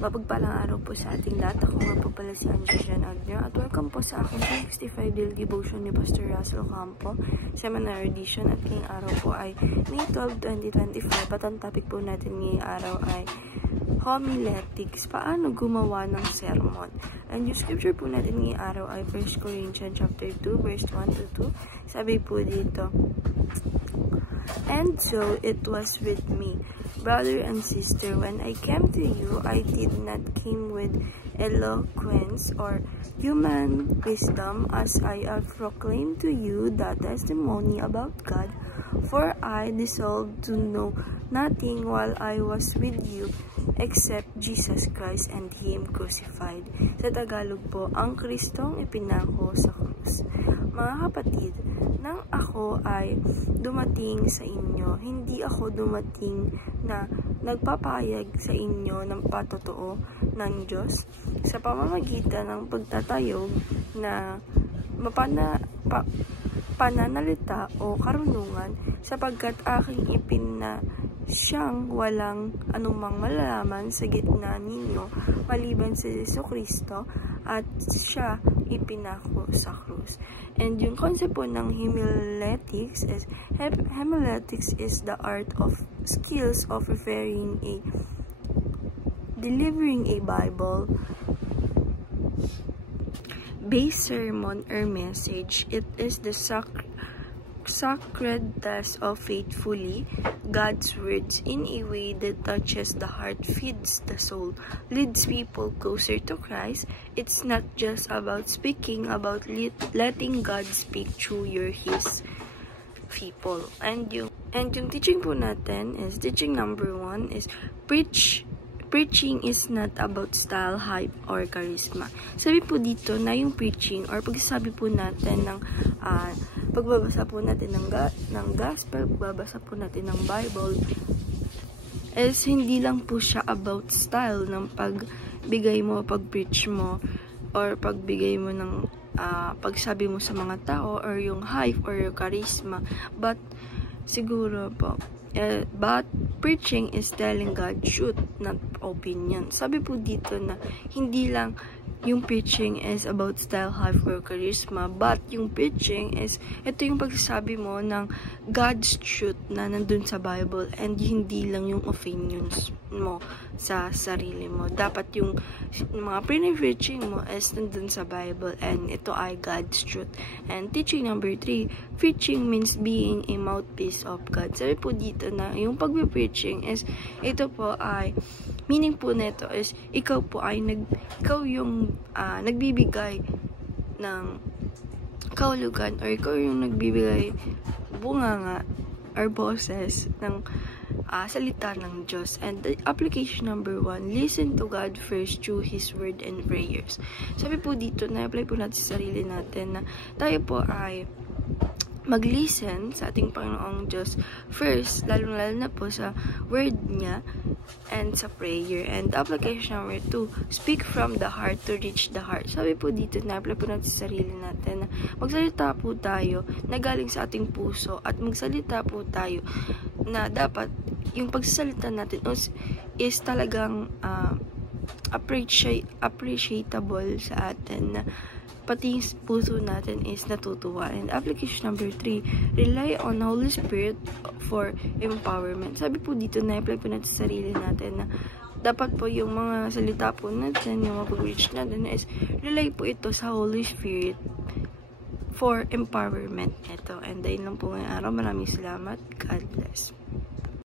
Mapagpalang araw po sa ating lahat. Ako nga po pala si Angie Agnew at welcome po sa aking 65 Daily Devotion ni Pastor Russell Campo, Seminar Edition, at ngayong araw po ay May 12, 2025 at ang topic po natin ngayong araw ay homiletics, paano gumawa ng sermon. And yung scripture po natin ngayong araw ay 1 Corinthians chapter 2 verse 1 to 2. Sabi po dito, "And so it was with me, brother and sister, when I came to you, I did not come with eloquence or human wisdom, as I have proclaimed to you the testimony about God. For I resolved to know nothing while I was with you, except Jesus Christ and Him crucified." Sa Tagalog po, ang Kristong ipinako sa krus. Mga kapatid, nang ako ay dumating sa inyo, hindi ako dumating na nagpapayag sa inyo ng patotoo ng Diyos sa pamamagitan ng pagtatayog na pananalita o karunungan, sapagkat aking siyang walang anumang malalaman sa gitna ninyo maliban sa Jesucristo at siya ipinako sa krus. And yung concept po ng homiletics is the art of skills of delivering a Bible-based sermon or message. It is the sacred task of faithfully God's words in a way that touches the heart, feeds the soul, leads people closer to Christ. It's not just about speaking, about letting God speak through His people. And yung teaching po natin is, teaching number 1 is preaching is not about style, hype, or charisma. Sabi po dito na yung preaching or pagsasabi po natin ng pagbabasa po natin ng gospel, pagbabasa po natin ng Bible, is hindi lang po siya about style ng pagbigay mo, pag-preach mo, or pagbigay mo ng pagsabi mo sa mga tao, or yung hype or yung charisma. But siguro po, but preaching is telling God truth, not opinion. Sabi po dito na hindi lang yung preaching is about style, hype, or charisma, but yung preaching is, ito yung pagsasabi mo ng God's truth na nandun sa Bible, and hindi lang yung opinions mo sa sarili mo. Dapat yung mga preaching mo is nandun sa Bible, and ito ay God's truth. And teaching number 3, preaching means being a mouthpiece of God. Sabi po dito na yung pag-preaching is, ito po ay, meaning po nito is, ikaw yung nagbibigay ng kahulugan, or ikaw yung nagbibigay bunganga or boses ng salita ng Diyos. And the application number 1, listen to God first through His word and prayers. Sabi po dito, na-apply po natin sa sarili natin na tayo po ay mag-listen sa ating Panginoong Diyos first, lalo na po sa word niya and sa prayer. And application number 2, speak from the heart to reach the heart. Sabi po dito, na-apply po natin sa sarili natin na magsalita po tayo na galing sa ating puso, at magsalita po tayo na dapat yung pagsasalita natin is talagang appreciable sa atin, na pati puso natin is natutuwa. And application number 3, rely on Holy Spirit for empowerment. Sabi po dito, na-apply po natin sa sarili natin na dapat po yung mga salita po natin, yung mga pag-reach natin is rely po ito sa Holy Spirit for empowerment. Ito. And dahil lang po ngayong araw. Maraming salamat. God bless.